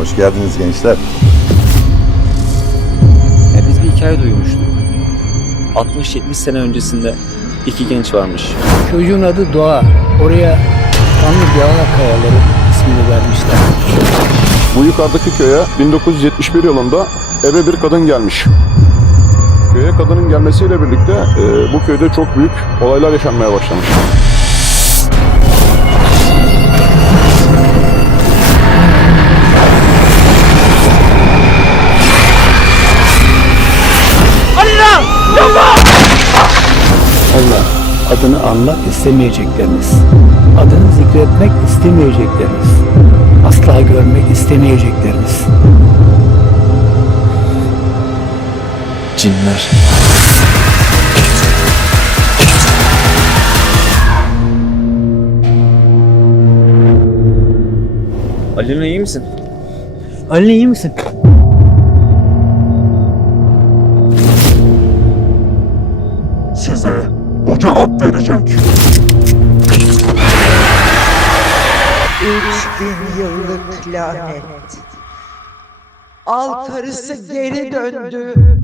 Hoş geldiniz gençler. Ya biz bir hikaye duymuştuk. 60-70 sene öncesinde iki genç varmış. Çocuğun adı Doğa. Oraya Kanlı Doğa Kayaları ismini vermişler. Bu yukarıdaki köye 1971 yılında eve bir kadın gelmiş. Köye kadının gelmesiyle birlikte e, bu köyde çok büyük olaylar yaşanmaya başlamış. Adını anmak istemeyecekleriniz, adını zikretmek istemeyecekleriniz, asla görmek istemeyecekleriniz. Cinler. Alina iyi misin? Ali iyi misin? size cevap verecek. Üç bin yıllık lanet. Al karısı geri döndü.